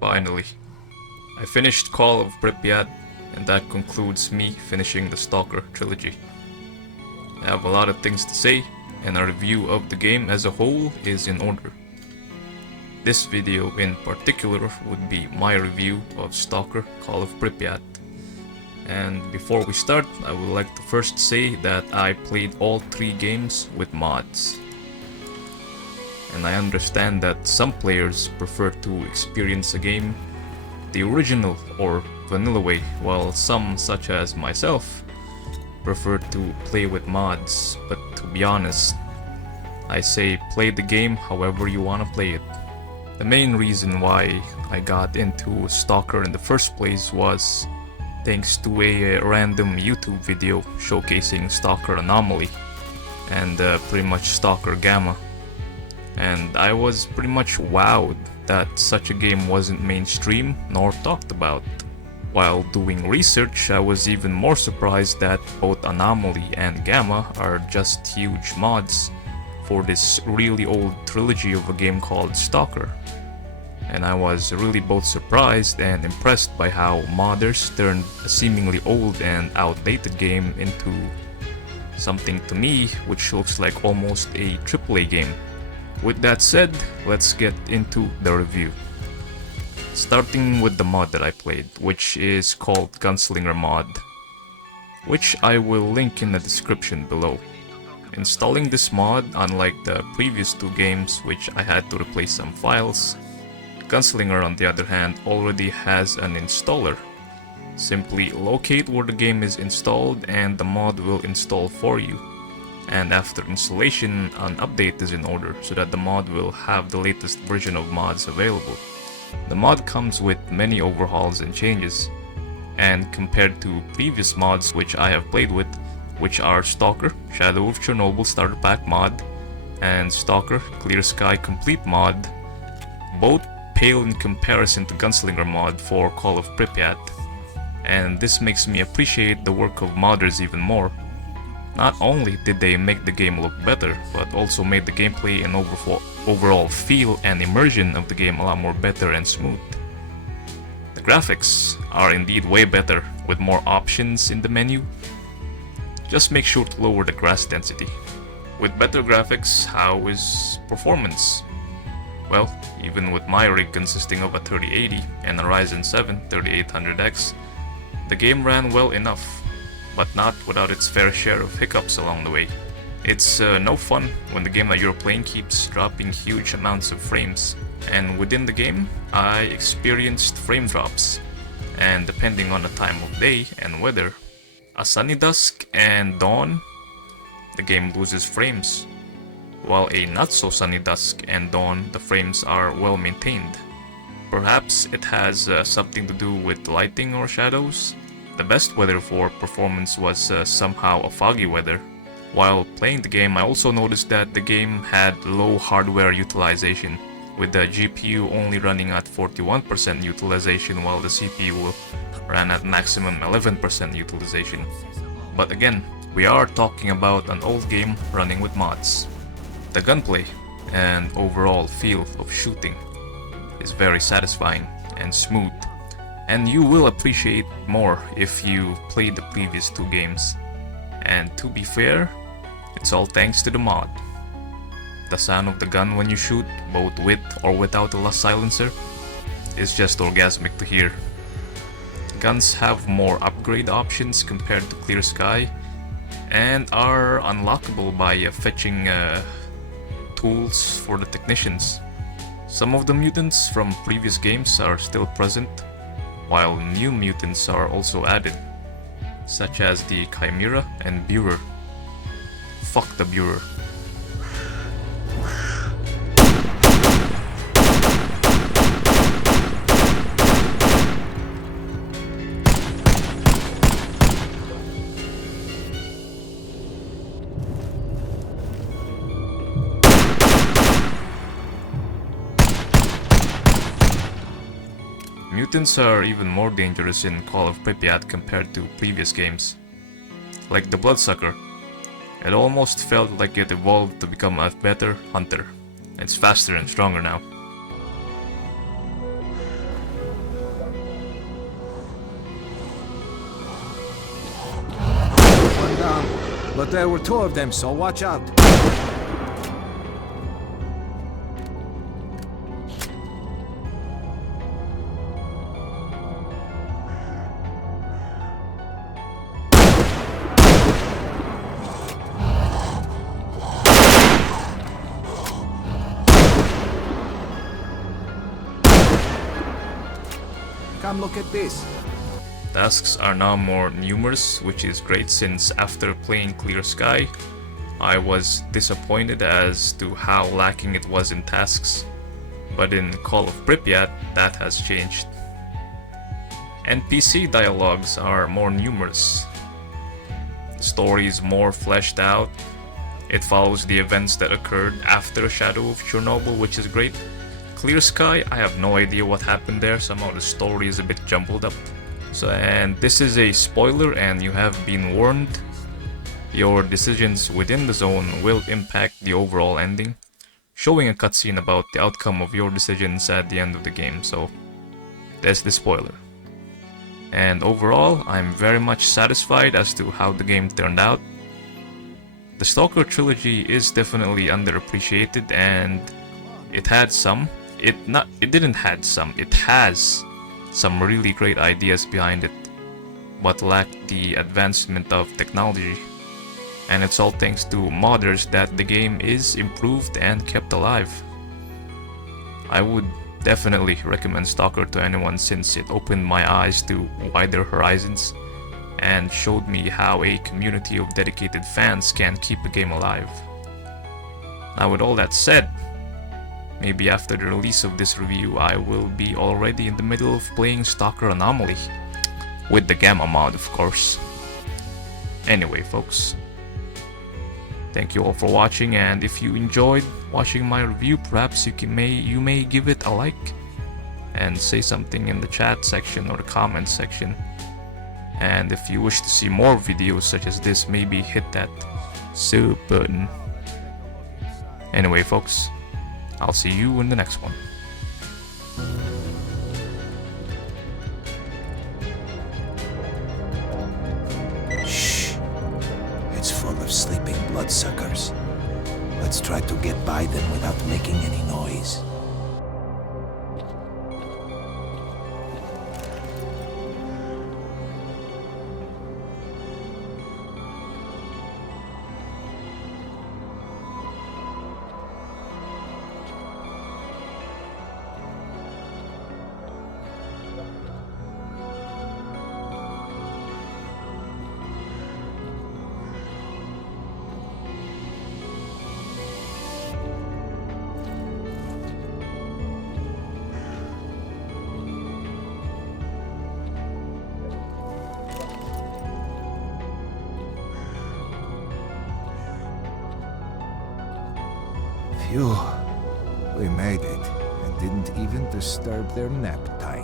Finally, I finished Call of Pripyat, and that concludes me finishing the Stalker trilogy. I have a lot of things to say, and a review of the game as a whole is in order. This video in particular would be my review of Stalker Call of Pripyat. And before we start, I would like to first say that I played all 3 games with mods. And I understand that some players prefer to experience a game the original or vanilla way, while some, such as myself, prefer to play with mods. But to be honest, I say play the game however you want to play it. The main reason why I got into Stalker in the first place was thanks to a random YouTube video showcasing Stalker Anomaly and pretty much Stalker Gamma. And I was pretty much wowed that such a game wasn't mainstream nor talked about. While doing research, I was even more surprised that both Anomaly and Gamma are just huge mods for this really old trilogy of a game called Stalker. And I was really both surprised and impressed by how modders turned a seemingly old and outdated game into something to me which looks like almost a AAA game. With that said, let's get into the review. Starting with the mod that I played, which is called Gunslinger mod, which I will link in the description below. Installing this mod, unlike the previous 2 games which I had to replace some files, Gunslinger on the other hand already has an installer. Simply locate where the game is installed and the mod will install for you. And after installation, an update is in order so that the mod will have the latest version of mods available. The mod comes with many overhauls and changes, and compared to previous mods which I have played with, which are Stalker Shadow of Chernobyl Starter Pack mod and Stalker Clear Sky Complete mod, both pale in comparison to Gunslinger mod for Call of Pripyat, and this makes me appreciate the work of modders even more. Not only did they make the game look better, but also made the gameplay and overall feel and immersion of the game a lot more better and smooth. The graphics are indeed way better with more options in the menu. Just make sure to lower the grass density. With better graphics, how is performance? Well, even with my rig consisting of a 3080 and a Ryzen 7 3800X, the game ran well enough, but not without its fair share of hiccups along the way. It's no fun when the game that you're playing keeps dropping huge amounts of frames, and within the game I experienced frame drops, and depending on the time of day and weather, a sunny dusk and dawn, the game loses frames, while a not so sunny dusk and dawn, the frames are well maintained. Perhaps it has something to do with lighting or shadows. The best weather for performance was somehow a foggy weather. While playing the game, I also noticed that the game had low hardware utilization, with the GPU only running at 41% utilization while the CPU ran at maximum 11% utilization. But again, we are talking about an old game running with mods. The gunplay and overall feel of shooting is very satisfying and smooth, and you will appreciate more if you played the previous 2 games. And to be fair, it's all thanks to the mod. The sound of the gun when you shoot, both with or without a silencer, is just orgasmic to hear. Guns have more upgrade options compared to Clear Sky, and are unlockable by fetching tools for the technicians. Some of the mutants from previous games are still present, while new mutants are also added, such as the Chimera and Burer. Fuck the Burer. Mutants are even more dangerous in Call of Pripyat compared to previous games. Like the Bloodsucker, it almost felt like it evolved to become a better hunter. It's faster and stronger now. but there were two of them, so watch out. Come look at this. Tasks are now more numerous, which is great since after playing Clear Sky, I was disappointed as to how lacking it was in tasks. But in Call of Pripyat, that has changed. NPC dialogues are more numerous. The story is more fleshed out. It follows the events that occurred after Shadow of Chernobyl, which is great. Clear Sky, I have no idea what happened there. Somehow the story is a bit jumbled up. And this is a spoiler and you have been warned. Your decisions within the zone will impact the overall ending, showing a cutscene about the outcome of your decisions at the end of the game, so there's the spoiler. And overall, I'm very much satisfied as to how the game turned out. The Stalker trilogy is definitely underappreciated and it has some really great ideas behind it, but lacked the advancement of technology. And it's all thanks to modders that the game is improved and kept alive. I would definitely recommend Stalker to anyone since it opened my eyes to wider horizons and showed me how a community of dedicated fans can keep a game alive. Now with all that said, maybe after the release of this review I will be already in the middle of playing Stalker Anomaly. With the Gamma mod, of course. Anyway folks, thank you all for watching, and if you enjoyed watching my review, perhaps you may give it a like and say something in the chat section or the comment section. And if you wish to see more videos such as this, maybe hit that sub button. Anyway folks, I'll see you in the next one. Shh. It's full of sleeping bloodsuckers. Let's try to get by them without making any noise. Phew, we made it, and didn't even disturb their nap time.